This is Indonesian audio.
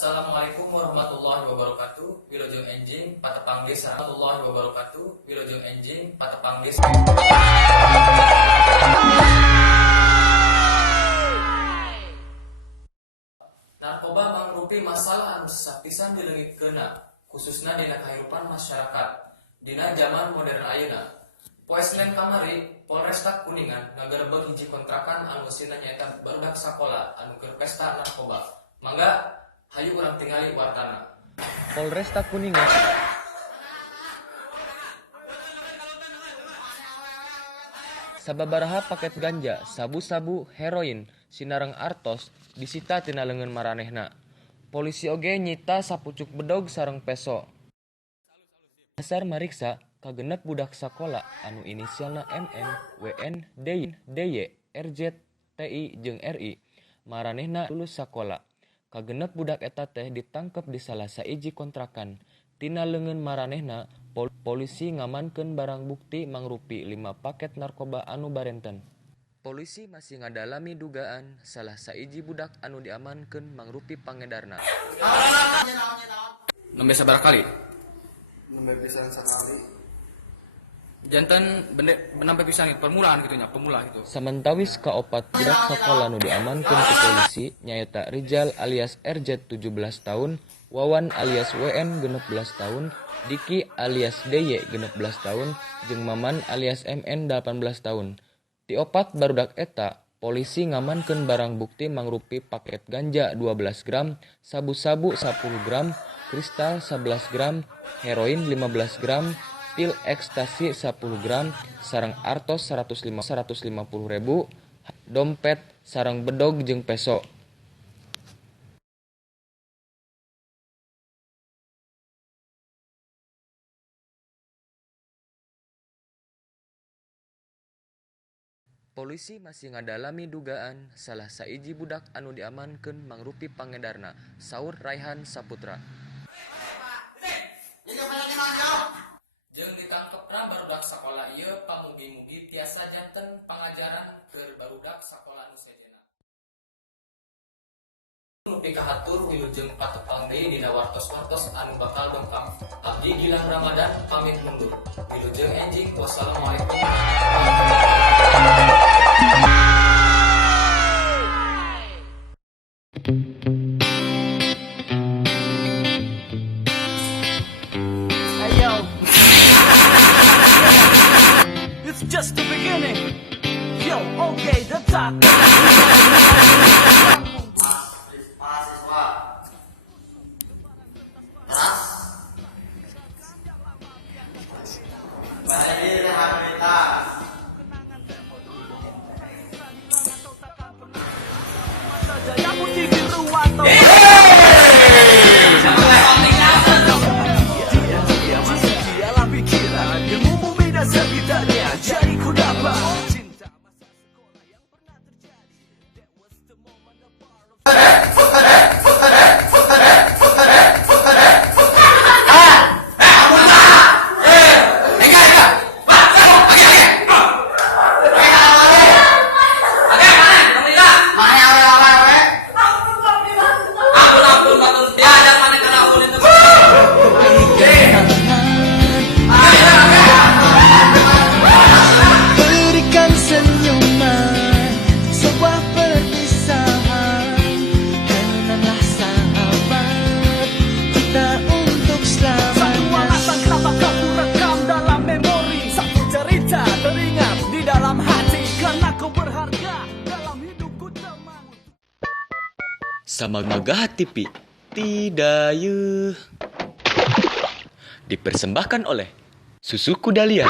Assalamualaikum warahmatullahi wabarakatuh. Wilujeng enjing patepang desa. Warahmatullahi wabarakatuh. Wilujeng enjing patepang desa. Narkoba mangrupi masalah anu sapisan dileungitkeunna, khususna dina kahirupan masyarakat dina zaman modern ayeuna. Poe Senen kamari, Polresta Kuningan ngagerebeg hiji kontrakan anu meusina nyaeta barudak sakola anu keur pesta narkoba. Mangga hayu urang tingali wartana. Polresta Kuningan sababaraha paket ganja, sabu-sabu, heroin, sinareng artos disita tina leungeun maranehna. Polisi oge nyita sapucuk bedog sareng peso. Dasar mariksa kagenep budak sakola anu inisialna MM, WN, DY, RZ, TI, jeung RI. Maranehna lulus sakola. Kagenep budak eta teh ditangkep di salah saiji kontrakan. Tina leungeun maranehna, polisi ngamankeun barang bukti mangrupi 5 paket narkoba anu barenten. Polisi masih ngadalami dugaan salah saiji budak anu diamankeun mangrupi pangedarna. Nembe sabaraha kali? Nembe pisan sakali. Janten benampe pisan permulaan gitu nya, pemula gitu. Samantawis kaopat budak sakola nu diamankeun ku polisi nyaeta Rizal alias RZ 17 tahun, Wawan alias WN 16 tahun, Diki alias DY 16 tahun, jeung Maman alias MN 18 tahun. Ti opat barudak eta, polisi ngamankeun barang bukti mangrupi paket ganja 12 gram, sabu-sabu 10 gram, kristal 11 gram, heroin 15 gram, pil ekstasi 10 gram, sareng artos 150.000, dompet, sareng bedog jeung peso. Polisi masih ngadalami dugaan salah saiji budak anu diamankeun mangrupi pangedarna, saur Raihan Saputra. Jeung ditangkepna barudak sakola ieu pamugi-mugi tiasa janten pangajaran keur barudak sakola nu sejenna. Nupi kahatur wilujeng patepang deui dina wartos-wartos anu bakal dongkap. Abdi Gilang Ramadan pamit mundur. Wilujeng enjing. Wassalamualaikum It's just the beginning. Yo, okay, the top. Mahasiswa. Keras. Balik rehabilitas. Yang putih biru atau dia masih dialah pikiran ilmu bumi dan sekitarnya. Jadi ku dapat cinta masa sekolah yang pernah terjadi. That was the moment the part of berikan senyuman, sebuah perpisahan. Kenanglah sahabat kita untuk satu selamanya. alasan kenapa kau rekam dalam memori. Satu cerita teringat di dalam hati. Karena kau berharga dalam hidupku teman. Sama Magah TV tidak dipersembahkan oleh Susu Kuda Liar.